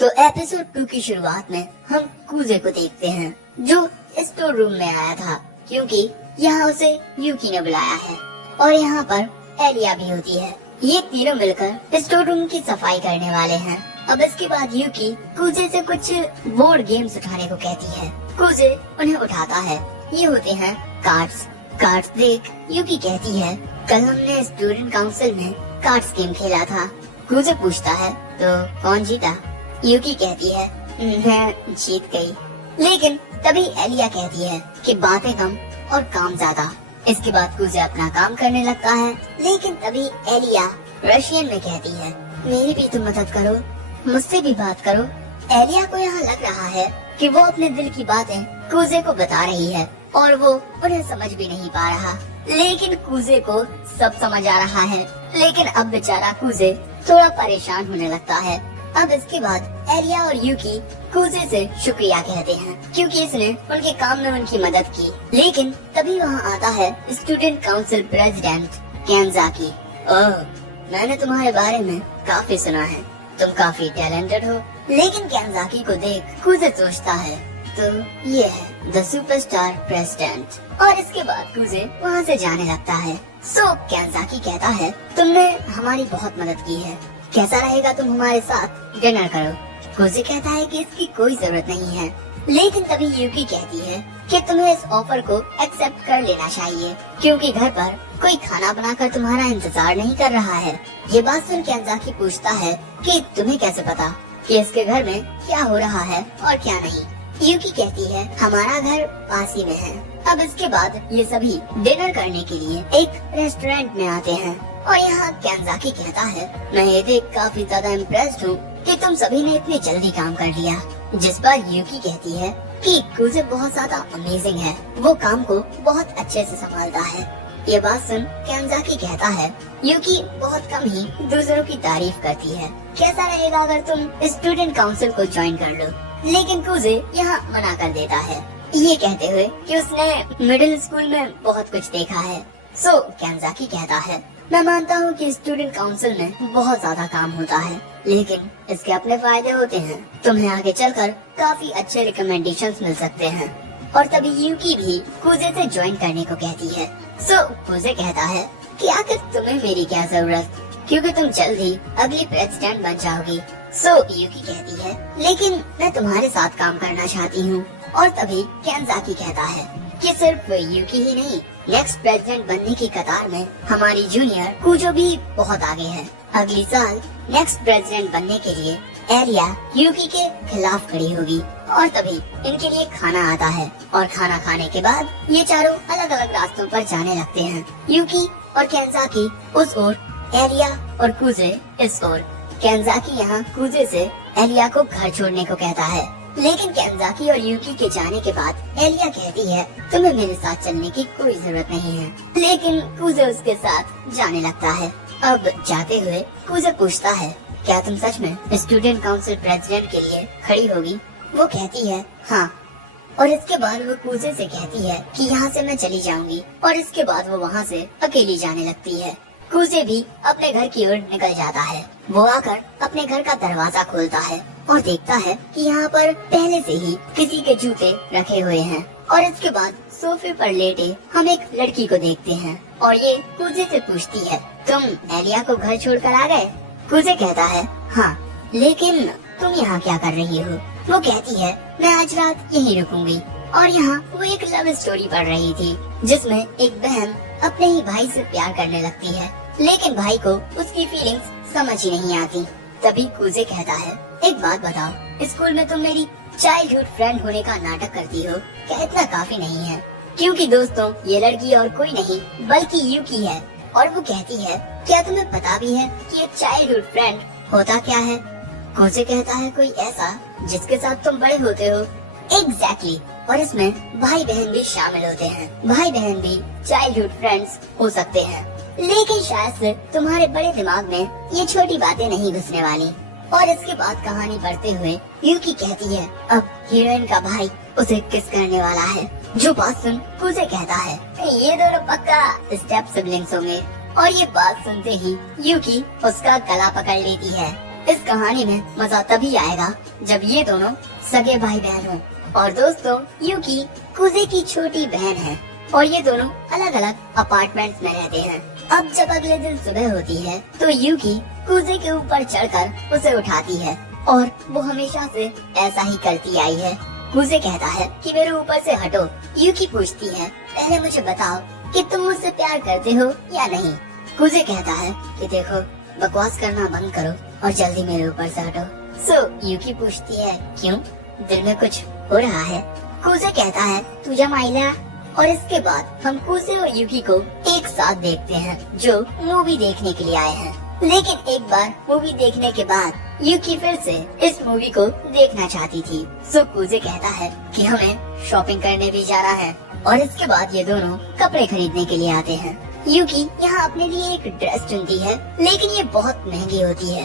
तो एपिसोड 2 की शुरुआत में हम कूजे को देखते हैं जो स्टोर रूम में आया था क्योंकि यहाँ उसे यूकी ने बुलाया है और यहाँ पर एलिया भी होती है। ये तीनों मिलकर स्टोर रूम की सफाई करने वाले हैं। अब इसके बाद यूकी कूजे से कुछ बोर्ड गेम्स उठाने को कहती है। कूजे उन्हें उठाता है। ये होते हैं कार्ड्स देख यूकी कहती है कल हमने स्टूडेंट काउंसिल में कार्ड्स गेम खेला था। कूजे पूछता है तो कौन जीता? यूकी कहती है मैं जीत गई। लेकिन तभी एलिया कहती है कि बातें कम और काम ज्यादा। इसके बाद कूजे अपना काम करने लगता है। लेकिन तभी एलिया रशियन में कहती है मेरी भी तो मदद करो, मुझसे भी बात करो। एलिया को यहाँ लग रहा है कि वो अपने दिल की बातें कूजे को बता रही है और वो उन्हें समझ भी नहीं पा रहा। लेकिन कूजे को सब समझ आ रहा है। लेकिन अब बेचारा कूजे थोड़ा परेशान होने लगता है। अब इसके बाद एलिया और यूकी कूजे से शुक्रिया कहते हैं क्योंकि इसने उनके काम में उनकी मदद की। लेकिन तभी वहाँ आता है स्टूडेंट काउंसिल प्रेसिडेंट कैंजाकी। ओह, मैंने तुम्हारे बारे में काफी सुना है, तुम काफी टैलेंटेड हो। लेकिन कैंजाकी को देख कूजे सोचता है तो ये है द सुपरस्टार प्रेसिडेंट। और इसके बाद कूजे वहाँ से जाने लगता है। सो कैंजाकी कहता है तुमने हमारी बहुत मदद की है, कैसा रहेगा तुम हमारे साथ डिनर करो? कूजे कहता है कि इसकी कोई जरूरत नहीं है। लेकिन तभी यूकी कहती है कि तुम्हें इस ऑफर को एक्सेप्ट कर लेना चाहिए क्योंकि घर पर कोई खाना बनाकर तुम्हारा इंतजार नहीं कर रहा है। ये बात सुन कैंजाकी पूछता है कि तुम्हें कैसे पता कि इसके घर में क्या हो रहा है और क्या नहीं? यूकी कहती है हमारा घर पास ही में है। अब इसके बाद ये सभी डिनर करने के लिए एक रेस्टोरेंट में आते हैं और यहाँ कैंजाकी कहता है मैं ये देख काफी ज्यादा इम्प्रेस्ड हूँ कि तुम सभी ने इतने जल्दी काम कर लिया। जिस पर यूकी कहती है कि कूजे बहुत ज्यादा अमेजिंग है, वो काम को बहुत अच्छे से संभालता है। ये बात सुन कैंजाकी कहता है यूकी बहुत कम ही दूसरों की तारीफ करती है, कैसा रहेगा अगर तुम स्टूडेंट काउंसिल को ज्वाइन कर लो? लेकिन कूजे यहाँ मना कर देता है, ये कहते हुए कि उसने मिडिल स्कूल में बहुत कुछ देखा है। सो कैंजाकी कहता है मैं मानता हूँ कि स्टूडेंट काउंसिल में बहुत ज्यादा काम होता है, लेकिन इसके अपने फायदे होते हैं। तुम्हें आगे चलकर काफी अच्छे रिकमेंडेशंस मिल सकते हैं। और तभी यूकी भी कूजे से ज्वाइन करने को कहती है। सो कूजे कहता है कि आखिर तुम्हें मेरी क्या जरूरत, क्योंकि तुम जल्द ही अगली प्रेसिडेंट बन जाओगी। सो यूकी कहती है लेकिन मैं तुम्हारे साथ काम करना चाहती हूँ। और तभी कैंजाकी कहता है कि सिर्फ यूकी ही नहीं, नेक्स्ट प्रेसिडेंट बनने की कतार में हमारी जूनियर कूजो भी बहुत आगे है। अगली साल नेक्स्ट प्रेसिडेंट बनने के लिए एलिया यूकी के खिलाफ खड़ी होगी। और तभी इनके लिए खाना आता है और खाना खाने के बाद ये चारों अलग अलग रास्तों पर जाने लगते हैं। यूकी और कैंजाकी उस ओर, एलिया और कूजे इस ओर। कैंजाकी यहाँ कूजे से एलिया को घर छोड़ने को कहता है। लेकिन कैंजाकी और यूकी के जाने के बाद एलिया कहती है तुम्हें मेरे साथ चलने की कोई जरूरत नहीं है। लेकिन कूजे उसके साथ जाने लगता है। अब जाते हुए कूजे पूछता है क्या तुम सच में स्टूडेंट काउंसिल प्रेसिडेंट के लिए खड़ी होगी? वो कहती है हाँ। और इसके बाद वो कूजे से कहती है कि यहाँ से मैं चली जाऊंगी। और इसके बाद वो वहाँ से अकेली जाने लगती है। कूजे भी अपने घर की ओर निकल जाता है। वो आकर अपने घर का दरवाजा खोलता है और देखता है कि यहाँ पर पहले से ही किसी के जूते रखे हुए हैं। और इसके बाद सोफे पर लेटे हम एक लड़की को देखते हैं और ये कूजे से पूछती है तुम एलिया को घर छोड़कर आ गए? कूजे कहता है हाँ, लेकिन तुम यहाँ क्या कर रही हो? वो कहती है मैं आज रात यहीं रुकूंगी। और यहाँ वो एक लव स्टोरी पढ़ रही थी जिसमें एक बहन अपने ही भाई से प्यार करने लगती है, लेकिन भाई को उसकी फीलिंग्स समझ ही नहीं आती। तभी कूजे कहता है एक बात बताओ, स्कूल में तुम मेरी चाइल्डहुड फ्रेंड होने का नाटक करती हो, क्या इतना काफी नहीं है? क्योंकि दोस्तों ये लड़की और कोई नहीं बल्कि यूकी है। और वो कहती है क्या तुम्हें पता भी है कि एक चाइल्डहुड फ्रेंड होता क्या है? कूजे कहता है कोई ऐसा जिसके साथ तुम बड़े होते हो। एग्जैक्टली। और इसमें भाई बहन भी शामिल होते हैं। भाई बहन भी चाइल्डहुड फ्रेंड्स हो सकते हैं, लेकिन शायद से तुम्हारे बड़े दिमाग में ये छोटी बातें नहीं घुसने वाली। और इसके बाद कहानी बढ़ते हुए यूकी कहती है अब हीरोइन का भाई उसे किस करने वाला है। जो बात सुन कूजे कहता है ये दोनों पक्का स्टेप सिबलिंग्स होंगे। और ये बात सुनते ही यूकी उसका गला पकड़ लेती है। इस कहानी में मजा तभी आएगा जब ये दोनों सगे भाई बहन हों। और दोस्तों, यूकी कुजे की छोटी बहन है और ये दोनों अलग अलग अपार्टमेंट्स में रहते हैं। अब जब अगले दिन सुबह होती है तो यूकी कुजे के ऊपर चढ़कर उसे उठाती है और वो हमेशा से ऐसा ही करती आई है। कुजे कहता है कि मेरे ऊपर से हटो। यूकी पूछती है, पहले मुझे बताओ कि तुम मुझसे प्यार करते हो या नहीं। कुजे कहता है कि देखो, बकवास करना बंद करो और जल्दी मेरे ऊपर से हटो। यूकी पूछती है, क्यों, दिल में कुछ हो रहा है? कुजे कहता है, तू जमाइला। और इसके बाद हम कुजे और यूकी को एक साथ देखते हैं जो मूवी देखने के लिए आए हैं। लेकिन एक बार मूवी देखने के बाद यूकी फिर से इस मूवी को देखना चाहती थी। कुजे कहता है कि हमें शॉपिंग करने भी जाना है। और इसके बाद ये दोनों कपड़े खरीदने के लिए आते हैं। यूकी यहाँ अपने लिए एक ड्रेस चुनती है, लेकिन ये बहुत महंगी होती है।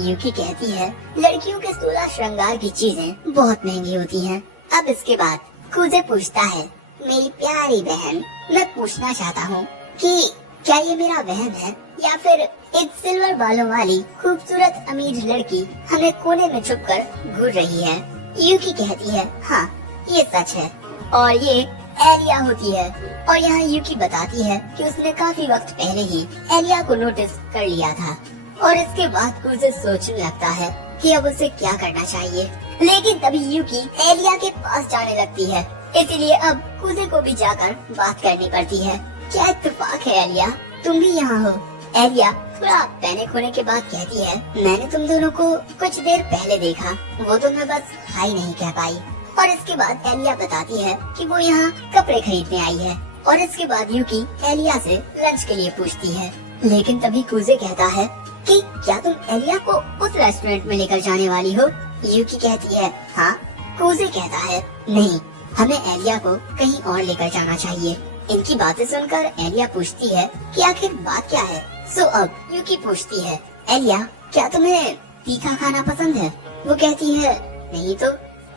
यूकी कहती है, लड़कियों के 16 श्रृंगार की चीजें बहुत महंगी होती हैं। अब इसके बाद कुजे पूछता है, मेरी प्यारी बहन, मैं पूछना चाहता हूँ कि क्या ये मेरा वहम है या फिर एक सिल्वर बालों वाली खूबसूरत अमीर लड़की हमें कोने में छुपकर घूर रही है? यूकी कहती है, हाँ ये सच है और ये एलिया होती है। और यहाँ यूकी बताती है कि उसने काफी वक्त पहले ही एलिया को नोटिस कर लिया था। और इसके बाद कुजे सोचने लगता है कि अब उसे क्या करना चाहिए। लेकिन तभी यूकी एलिया के पास जाने लगती है, इसीलिए अब कुजे को भी जाकर बात करनी पड़ती है। क्या इत्तेफाक है एलिया, तुम भी यहाँ हो? एलिया थोड़ा पैनिक होने के बाद कहती है, मैंने तुम दोनों को कुछ देर पहले देखा, वो तो मैं बस हाई नहीं कह पाई। और इसके बाद एलिया बताती है कि वो यहाँ कपड़े खरीदने आई है। और इसके बाद यूकी एलिया से लंच के लिए पूछती है। लेकिन तभी कुजे कहता है कि क्या तुम एलिया को उस रेस्टोरेंट में लेकर जाने वाली हो? यूकी कहती है, हाँ। कुजे कहता है, नहीं, हमें एलिया को कहीं और लेकर जाना चाहिए। इनकी बातें सुनकर एलिया पूछती है कि आखिर बात क्या है? अब यूकी पूछती है, एलिया क्या तुम्हें तीखा खाना पसंद है? वो कहती है, नहीं तो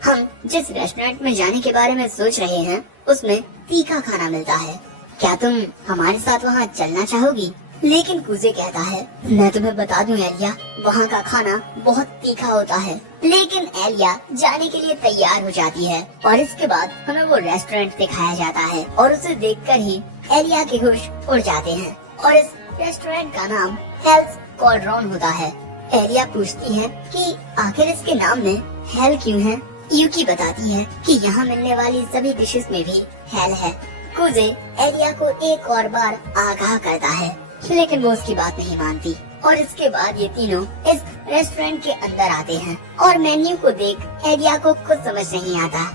हम जिस रेस्टोरेंट में जाने के बारे में सोच रहे हैं उसमें तीखा खाना मिलता है, क्या तुम हमारे साथ वहाँ चलना चाहोगी? लेकिन कुजे कहता है, मैं तुम्हें बता दूं एलिया, वहाँ का खाना बहुत तीखा होता है। लेकिन एलिया जाने के लिए तैयार हो जाती है और इसके बाद हमें वो रेस्टोरेंट दिखाया जाता है और उसे देखकर ही एलिया के होश उड़ जाते हैं। और इस रेस्टोरेंट का नाम हेल्स कॉल्ड्रॉन होता है। एलिया पूछती है कि आखिर इसके नाम में हेल क्यों है? यूकी बताती है कि यहाँ मिलने वाली सभी डिशेस में भी हेल है। कुजे एलिया को एक और बार आगाह करता है, लेकिन वो उसकी बात नहीं मानती। और इसके बाद ये तीनों इस रेस्टोरेंट के अंदर आते हैं और मेन्यू को देख एलिया को खुद समझ नहीं आता।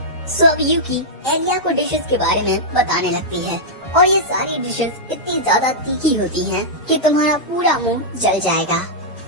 अब यूकी एलिया को डिशेस के बारे में बताने लगती है और ये सारी डिशेस इतनी ज्यादा तीखी होती हैं कि तुम्हारा पूरा मुंह जल जाएगा।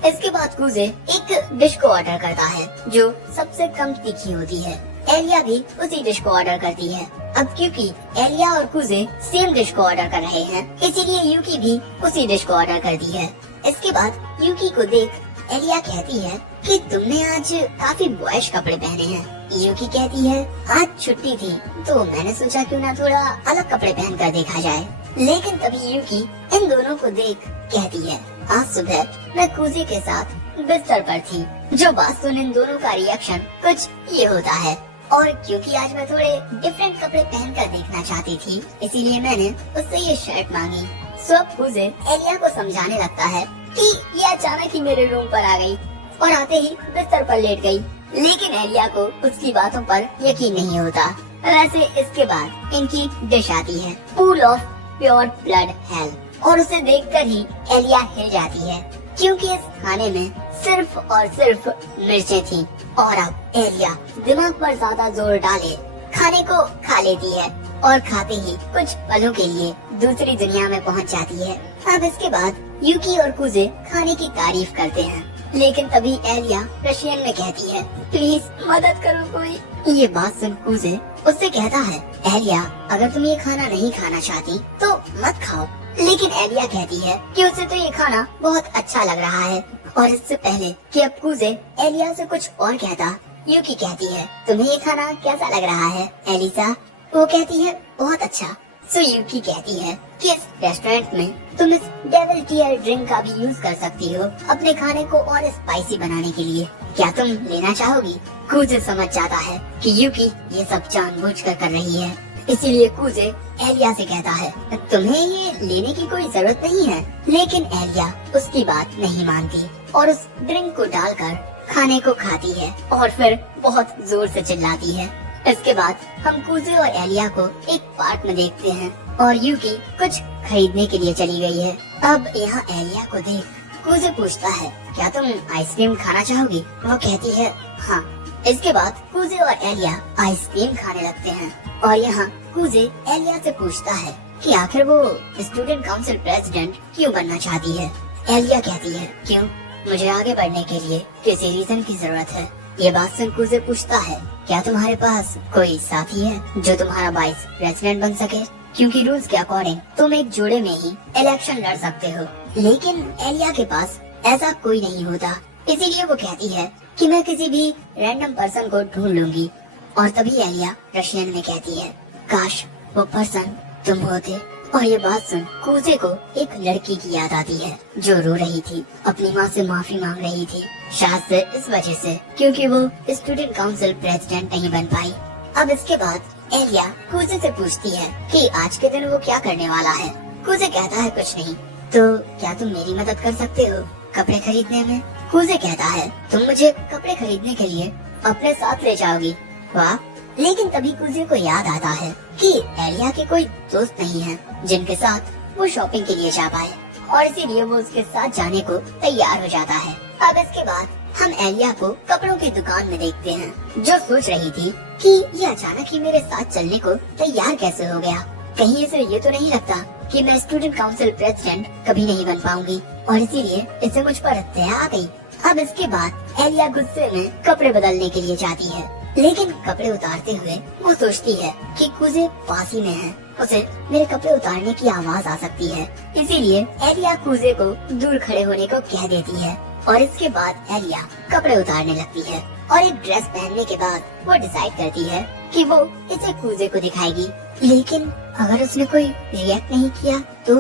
इसके बाद कुजे एक डिश को ऑर्डर करता है जो सबसे कम तीखी होती है। एलिया भी उसी डिश को ऑर्डर करती है। अब क्योंकि एलिया और कुजे सेम डिश को ऑर्डर कर रहे हैं, इसीलिए यूकी भी उसी डिश को ऑर्डर करती है। इसके बाद यूकी को देख एलिया कहती है कि तुमने आज काफी बॉयज कपड़े पहने हैं। यूकी कहती है, आज छुट्टी थी तो मैंने सोचा क्यों ना थोड़ा अलग कपड़े पहन कर देखा जाए। लेकिन तभी यूकी इन दोनों को देख कहती है, आज सुबह मैं कुजे के साथ बिस्तर पर थी। जो बात सुन इन दोनों का रिएक्शन कुछ ये होता है। और क्योंकि आज मैं थोड़े डिफरेंट कपड़े पहनकर देखना चाहती थी, इसीलिए मैंने उससे ये शर्ट मांगी। अब कुजे एलिया को समझाने लगता है कि ये अचानक ही मेरे रूम पर आ गई और आते ही बिस्तर पर लेट गई। लेकिन एलिया को उसकी बातों पर यकीन नहीं होता। वैसे इसके बाद इनकी डिश आती है, pool of pure blood hello, और उसे देखकर ही एलिया हिल जाती है क्योंकि इस खाने में सिर्फ और सिर्फ मिर्चें थी। और अब एलिया दिमाग पर ज्यादा जोर डाले खाने को खा लेती है और खाते ही कुछ पलों के लिए दूसरी दुनिया में पहुंच जाती है। अब इसके बाद यूकी और कुजे खाने की तारीफ करते हैं, लेकिन तभी एलिया रशियन में कहती है, प्लीज मदद करो कोई। ये बात सुन कुजे उससे कहता है, एलिया अगर तुम ये खाना नहीं खाना चाहती तो मत खाओ। लेकिन एलिया कहती है कि उसे तो ये खाना बहुत अच्छा लग रहा है। और इससे पहले कि अब कुजे एलिया से कुछ और कहता, यूकी कहती है, तुम्हें ये खाना कैसा लग रहा है एलिसा? वो कहती है, बहुत अच्छा। सो यूकी कहती है कि इस रेस्टोरेंट में तुम इस डेविल टीयर ड्रिंक का भी यूज कर सकती हो अपने खाने को और स्पाइसी बनाने के लिए। क्या तुम लेना चाहोगी? कुजे समझ जाता है कि यूकी ये सब जानबूझकर कर रही है, इसीलिए कुजे एलिया से कहता है तुम्हें ये लेने की कोई जरूरत नहीं है। लेकिन एलिया उसकी बात नहीं मानती और उस ड्रिंक को डालकर खाने को खाती है और फिर बहुत जोर से चिल्लाती है। इसके बाद हम कुजे और एलिया को एक पार्क में देखते हैं और यूकी कुछ खरीदने के लिए चली गई है। अब यहाँ एलिया को देख कुजे पूछता है क्या तुम आइसक्रीम खाना चाहोगी? वो कहती है हाँ। इसके बाद कुजे और एलिया आइसक्रीम खाने लगते हैं और यहाँ कुजे एलिया से पूछता है कि आखिर वो स्टूडेंट काउंसिल प्रेसिडेंट क्यों बनना चाहती है। एलिया कहती है क्यों, मुझे आगे बढ़ने के लिए किसी रीजन की जरूरत है। ये बात सुन कुजे पूछता है क्या तुम्हारे पास कोई साथी है जो तुम्हारा वाइस प्रेसिडेंट बन सके? क्योंकि रूल्स के अकॉर्डिंग तुम एक जोड़े में ही इलेक्शन लड़ सकते हो, लेकिन एलिया के पास ऐसा कोई नहीं होता। इसीलिए वो कहती है कि मैं किसी भी रैंडम पर्सन को ढूंढ लूंगी। और तभी एलिया रशियन में कहती है काश वो पर्सन तुम होते। और ये बात सुन कुजे को एक लड़की की याद आती है जो रो रही थी, अपनी माँ से माफी मांग रही थी, शायद से इस वजह से क्योंकि वो स्टूडेंट काउंसिल प्रेसिडेंट नहीं बन पाई। अब इसके बाद एलिया कुजे से पूछती है कि आज के दिन वो क्या करने वाला है। कुजे कहता है कुछ नहीं। तो क्या तुम मेरी मदद कर सकते हो कपड़े खरीदने में? कुजे कहता है तुम मुझे कपड़े खरीदने के लिए अपने साथ ले जाओगी? वाह। लेकिन तभी कुजे को याद आता है कि एलिया के कोई दोस्त नहीं है जिनके साथ वो शॉपिंग के लिए जा पाए और इसीलिए वो उसके साथ जाने को तैयार हो जाता है। अब इसके बाद हम एलिया को कपड़ों की दुकान में देखते हैं जो सोच रही थी कि ये अचानक ही मेरे साथ चलने को तैयार कैसे हो गया। कहीं इसे ये तो नहीं लगता कि मैं स्टूडेंट काउंसिल प्रेसिडेंट कभी नहीं बन पाऊंगी और इसीलिए इसे मुझ पर दया आ गई। अब इसके बाद एलिया गुस्से में कपड़े बदलने के लिए जाती है, लेकिन कपड़े उतारते हुए वो सोचती है कि कुजे पास ही में है, उसे मेरे कपड़े उतारने की आवाज आ सकती है। इसीलिए एलिया कुजे को दूर खड़े होने को कह देती है और इसके बाद एलिया कपड़े उतारने लगती है और एक ड्रेस पहनने के बाद वो डिसाइड करती है कि वो इसे कुजे को दिखाएगी। लेकिन अगर उसने कोई रिएक्ट नहीं किया तो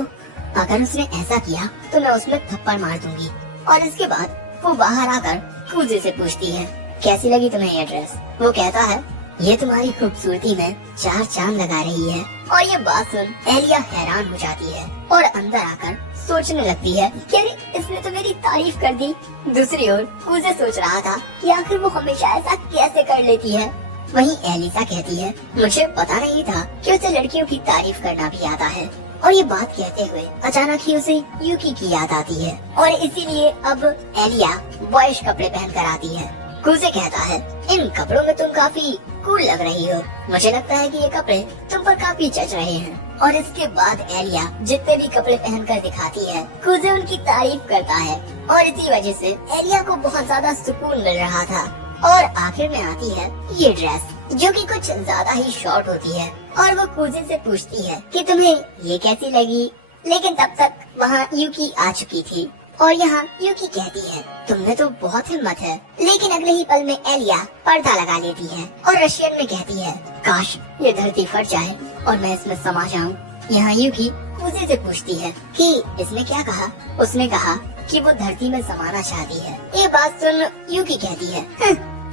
अगर उसने ऐसा किया तो मैं उसमें थप्पड़ मार दूंगी। और इसके बाद वो बाहर आकर कुजे से पूछती है कैसी लगी तुम्हें ये ड्रेस? वो कहता है ये तुम्हारी खूबसूरती में 4 चांद लगा रही है। और ये बात सुन एलिया हैरान हो जाती है और अंदर आकर सोचने लगती है कि अरे इसने तो मेरी तारीफ कर दी। दूसरी ओर कुजे सोच रहा था कि आखिर वो हमेशा ऐसा कैसे कर लेती है। वहीं एलिसा कहती है मुझे पता नहीं था कि उसे लड़कियों की तारीफ करना भी आता है। और ये बात कहते हुए अचानक ही उसे यूकी की याद आती है और इसीलिए अब एलिया बॉयज कपड़े पहन कर आती है। कुजे कहता है इन कपड़ों में तुम काफी कूल लग रही हो, मुझे लगता है कि ये कपड़े तुम पर काफी जच रहे हैं। और इसके बाद एलिया जितने भी कपड़े पहनकर दिखाती है कुजे उनकी तारीफ करता है और इसी वजह से एलिया को बहुत ज्यादा सुकून मिल रहा था। और आखिर में आती है ये ड्रेस जो कि कुछ ज्यादा ही शॉर्ट होती है और वो कुजे से पूछती है कि तुम्हें ये कैसी लगी। लेकिन तब तक वहाँ यूकी आ चुकी थी और यहाँ यूकी कहती है तुमने तो बहुत हिम्मत है। लेकिन अगले ही पल में एलिया पर्दा लगा लेती है और रशियन में कहती है काश ये धरती फट जाए और मैं इसमें समा जाऊँ। यहाँ यूकी कुजे से पूछती है कि इसने क्या कहा। उसने कहा कि वो धरती में समाना चाहती है। ये बात सुन यूकी कहती है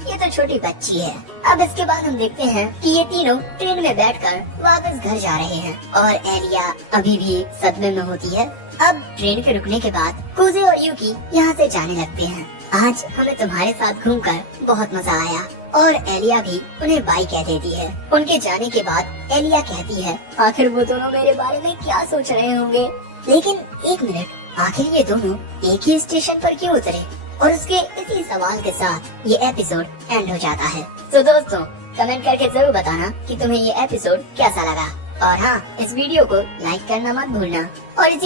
ये तो छोटी बच्ची है। अब इसके बाद हम देखते हैं कि ये तीनों ट्रेन में बैठकर वापस घर जा रहे हैं और एलिया अभी भी सदमे में होती है। अब ट्रेन के रुकने के बाद कुजे और यूकी यहाँ से जाने लगते हैं। आज हमें तुम्हारे साथ घूमकर बहुत मजा आया। और एलिया भी उन्हें बाय कह देती है। उनके जाने के बाद एलिया कहती है आखिर वो दोनों मेरे बारे में क्या सोच रहे होंगे। लेकिन एक मिनट, आखिर ये दोनों एक ही स्टेशन पर क्यों उतरे? और उसके इसी सवाल के साथ ये एपिसोड एंड हो जाता है। तो दोस्तों कमेंट करके जरूर बताना कि तुम्हें ये एपिसोड कैसा लगा और हाँ इस वीडियो को लाइक करना मत भूलना और इसी